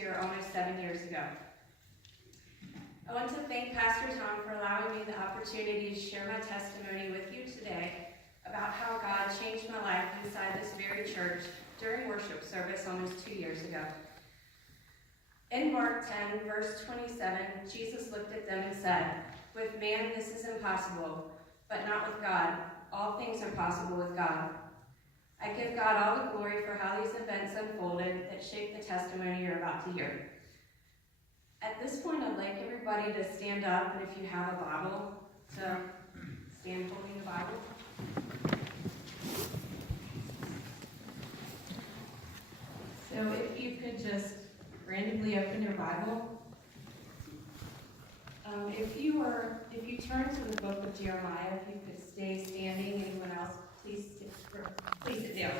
here almost 7 years ago. I want to thank Pastor Tom for allowing me the opportunity to share my testimony with you today about how God changed my life inside this very church during worship service almost 2 years ago. In Mark 10, verse 27, Jesus looked at them and said, "With man this is impossible, but not with God. All things are possible with God." I give God all the glory for how these events unfolded that shaped the testimony you're about to hear. At this point, I'd like everybody to stand up, and if you have a Bible, to stand holding the Bible. So if you could just randomly open your Bible. If you turn to the book of Jeremiah, if you could stay standing. Anyone else, please sit down.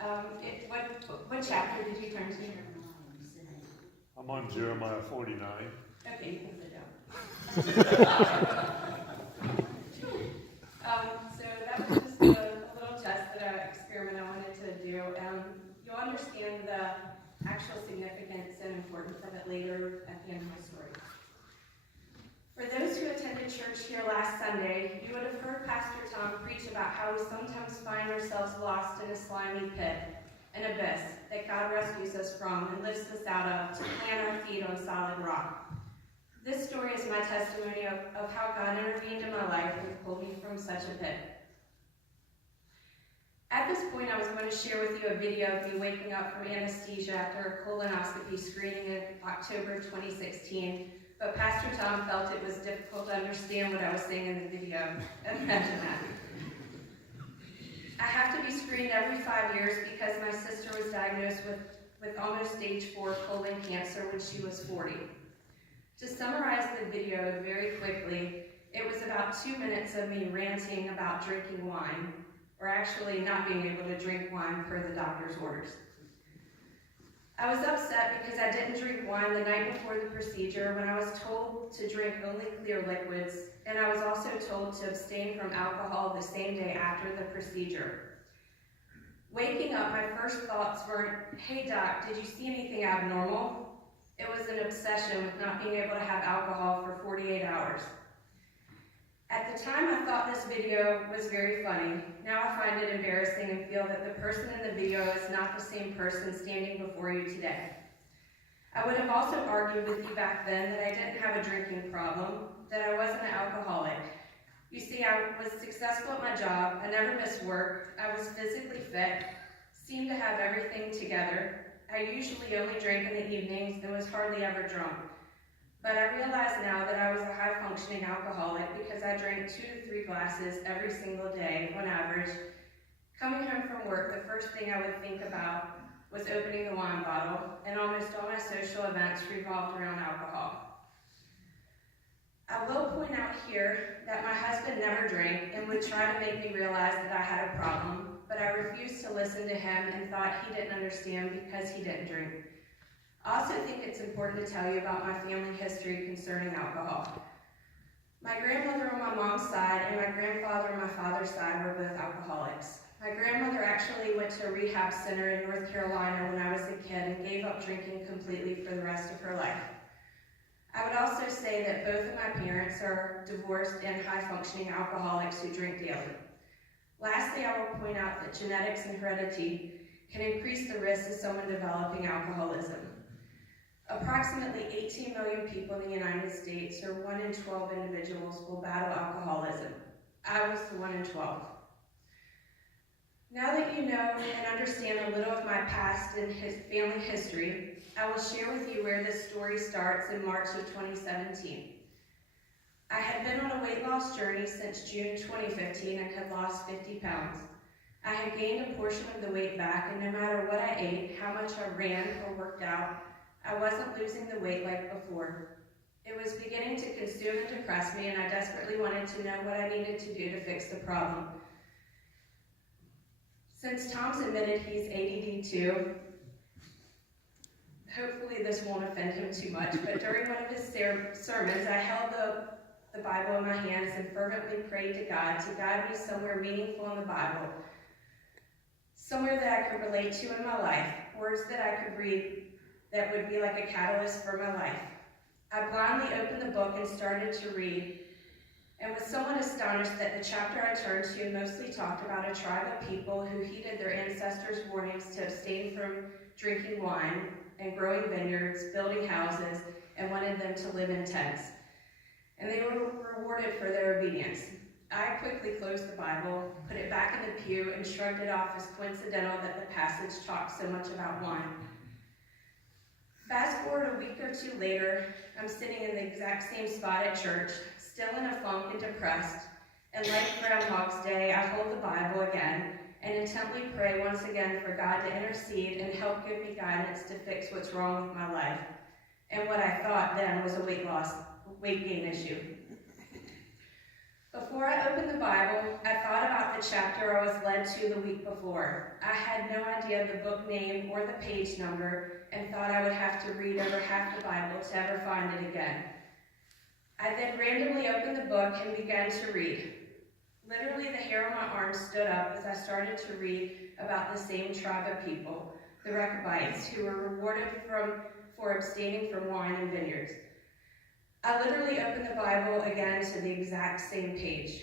Okay, so what chapter did you turn to? I'm on Jeremiah 49. Okay, you can sit down. So that was just a little test experiment I wanted to do. You'll understand the actual significance and importance of it later at the end of my story. For those who attended church here last Sunday, you would have heard Pastor Tom preach about how we sometimes find ourselves lost in a slimy pit, an abyss that God rescues us from and lifts us out of to plant our feet on solid rock. This story is my testimony of how God intervened in my life and pulled me from such a pit. At this point, I was going to share with you a video of me waking up from anesthesia after a colonoscopy screening in October 2016, but Pastor Tom felt it was difficult to understand what I was saying in the video. Imagine that. I have to be screened every 5 years because my sister was diagnosed with almost stage 4 colon cancer when she was 40. To summarize the video very quickly, it was about 2 minutes of me ranting about drinking wine, or actually not being able to drink wine per the doctor's orders. I was upset because I didn't drink wine the night before the procedure when I was told to drink only clear liquids, and I was also told to abstain from alcohol the same day after the procedure. Waking up, my first thoughts weren't, "Hey doc, did you see anything abnormal?" It was an obsession with not being able to have alcohol for 48 hours. At the time, I thought this video was very funny. Now I find it embarrassing and feel that the person in the video is not the same person standing before you today. I would have also argued with you back then that I didn't have a drinking problem, that I wasn't an alcoholic. You see, I was successful at my job, I never missed work, I was physically fit, seemed to have everything together. I usually only drank in the evenings and was hardly ever drunk. But I realize now that I was a high-functioning alcoholic because I drank 2 to 3 glasses every single day on average. Coming home from work, the first thing I would think about was opening the wine bottle, and almost all my social events revolved around alcohol. I will point out here that my husband never drank and would try to make me realize that I had a problem, but I refused to listen to him and thought he didn't understand because he didn't drink. I also think it's important to tell you about my family history concerning alcohol. My grandmother on my mom's side and my grandfather on my father's side were both alcoholics. My grandmother actually went to a rehab center in North Carolina when I was a kid and gave up drinking completely for the rest of her life. I would also say that both of my parents are divorced and high-functioning alcoholics who drink daily. Lastly, I will point out that genetics and heredity can increase the risk of someone developing alcoholism. Approximately 18 million people in the United States, or 1 in 12 individuals, will battle alcoholism. I was the 1 in 12. Now that you know and understand a little of my past and family history, I will share with you where this story starts in March of 2017. I had been on a weight loss journey since June 2015 and had lost 50 pounds. I had gained a portion of the weight back, and no matter what I ate, how much I ran or worked out, I wasn't losing the weight like before. It was beginning to consume and depress me, and I desperately wanted to know what I needed to do to fix the problem. Since Tom's admitted he's ADD too, hopefully this won't offend him too much, but during one of his sermons, I held the the Bible in my hands and fervently prayed to God to guide me somewhere meaningful in the Bible, somewhere that I could relate to in my life, words that I could read that would be like a catalyst for my life. I blindly opened the book and started to read, and was somewhat astonished that the chapter I turned to mostly talked about a tribe of people who heeded their ancestors' warnings to abstain from drinking wine and growing vineyards, building houses, and wanted them to live in tents. And they were rewarded for their obedience. I quickly closed the Bible, put it back in the pew, and shrugged it off as coincidental that the passage talked so much about wine. Fast forward a week or two later, I'm sitting in the exact same spot at church, still in a funk and depressed, and like Groundhog's Day, I hold the Bible again and intently pray once again for God to intercede and help give me guidance to fix what's wrong with my life, and what I thought then was a weight gain issue. Before I opened the Bible, I thought about the chapter I was led to the week before. I had no idea the book name or the page number and thought I would have to read over half the Bible to ever find it again. I then randomly opened the book and began to read. Literally, the hair on my arm stood up as I started to read about the same tribe of people, the Rechabites, who were rewarded for abstaining from wine and vineyards. I literally opened the Bible again to the exact same page.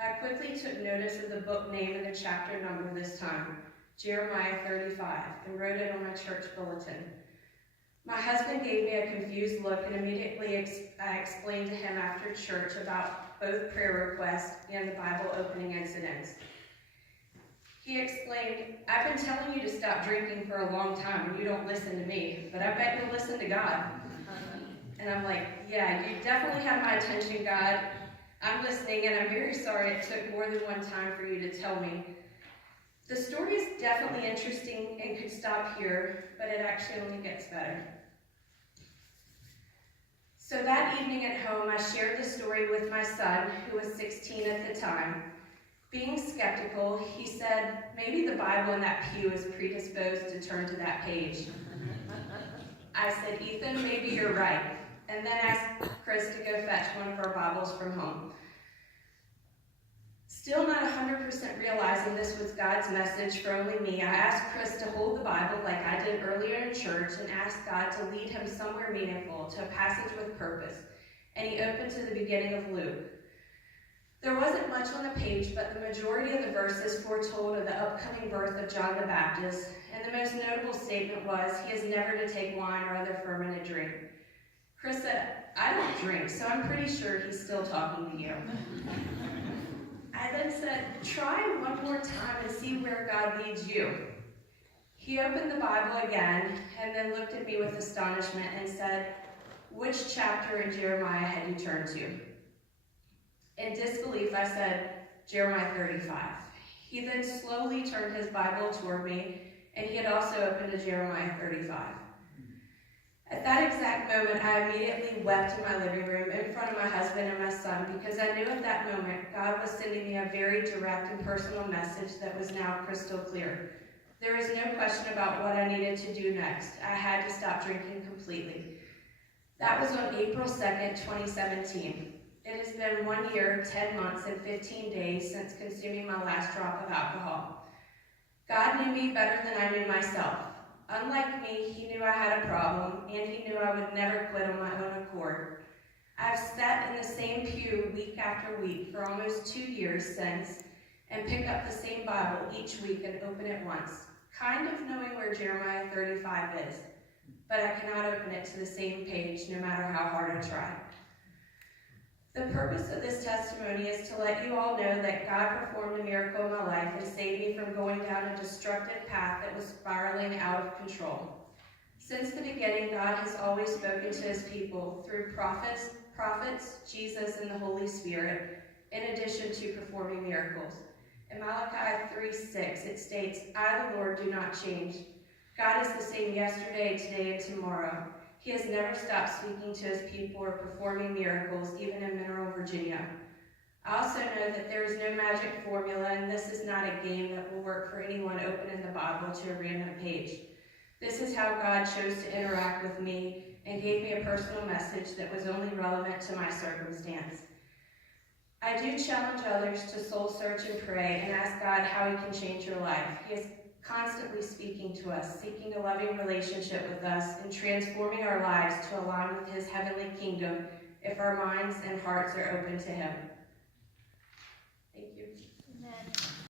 I quickly took notice of the book name and the chapter number this time, Jeremiah 35, and wrote it on my church bulletin. My husband gave me a confused look, and immediately I explained to him after church about both prayer requests and the Bible opening incidents. He explained, I've been telling you to stop drinking for a long time, and you don't listen to me, but I bet you'll listen to God. And I'm like, yeah, you definitely have my attention, God. I'm listening, and I'm very sorry it took more than one time for you to tell me. The story is definitely interesting and could stop here, but it actually only gets better. So that evening at home, I shared the story with my son, who was 16 at the time. Being skeptical, he said, maybe the Bible in that pew is predisposed to turn to that page. I said, Ethan, maybe you're right. And then asked Chris to go fetch one of our Bibles from home. Still not 100% realizing this was God's message for only me, I asked Chris to hold the Bible like I did earlier in church and asked God to lead him somewhere meaningful, to a passage with purpose. And he opened to the beginning of Luke. There wasn't much on the page, but the majority of the verses foretold of the upcoming birth of John the Baptist, and the most notable statement was, he is never to take wine or other fermented drink. Chris said, I don't drink, so I'm pretty sure he's still talking to you. I then said, try one more time and see where God leads you. He opened the Bible again and then looked at me with astonishment and said, which chapter in Jeremiah had you turned to? In disbelief, I said, Jeremiah 35. He then slowly turned his Bible toward me, and he had also opened to Jeremiah 35. At that exact moment, I immediately wept in my living room in front of my husband and my son, because I knew at that moment God was sending me a very direct and personal message that was now crystal clear. There was no question about what I needed to do next. I had to stop drinking completely. That was on April 2nd, 2017. It has been 1 year, 10 months, and 15 days since consuming my last drop of alcohol. God knew me better than I knew myself. Unlike me, he knew I had a problem, and he knew I would never quit on my own accord. I've sat in the same pew week after week for almost 2 years since, and pick up the same Bible each week and open it once, kind of knowing where Jeremiah 35 is, but I cannot open it to the same page no matter how hard I try. The purpose of this testimony is to let you all know that God performed a miracle in my life and saved me from going down a destructive path that was spiraling out of control. Since the beginning, God has always spoken to his people through prophets, Jesus, and the Holy Spirit, in addition to performing miracles. In Malachi 3:6, it states, I, the Lord, do not change. God is the same yesterday, today, and tomorrow. He has never stopped speaking to his people or performing miracles, even in Mineral, Virginia. I also know that there is no magic formula, and this is not a game that will work for anyone opening the Bible to a random page. This is how God chose to interact with me and gave me a personal message that was only relevant to my circumstance. I do challenge others to soul search and pray and ask God how He can change your life. He is constantly speaking to us, seeking a loving relationship with us, and transforming our lives to align with His heavenly kingdom if our minds and hearts are open to Him.